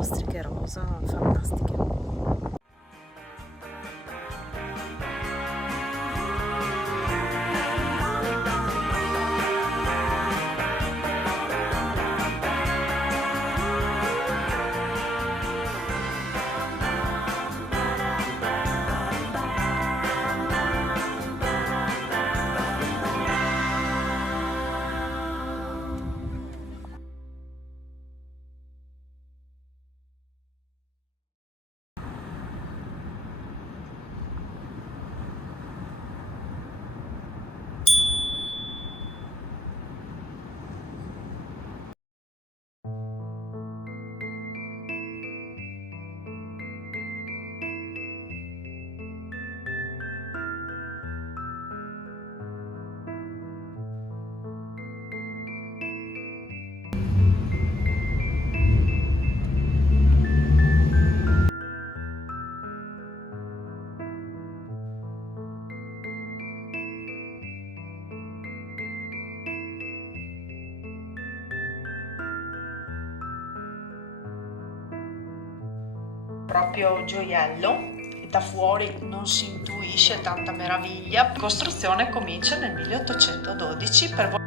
ostriche rosa, fantastiche. Proprio gioiello, e da fuori non si intuisce tanta meraviglia. La costruzione comincia nel 1812 per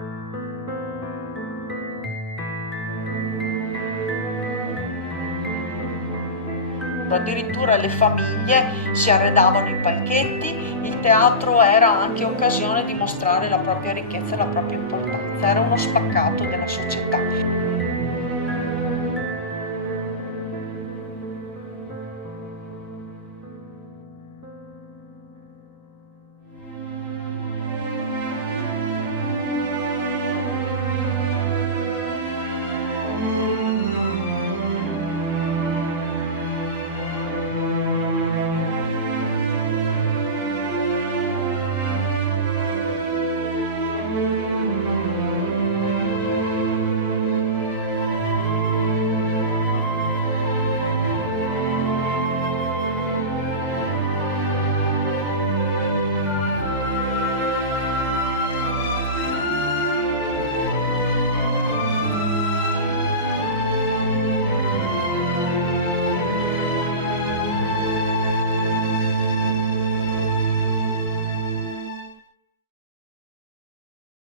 addirittura le famiglie si arredavano i palchetti. Il teatro era anche occasione di mostrare la propria ricchezza e la propria importanza, era uno spaccato della società.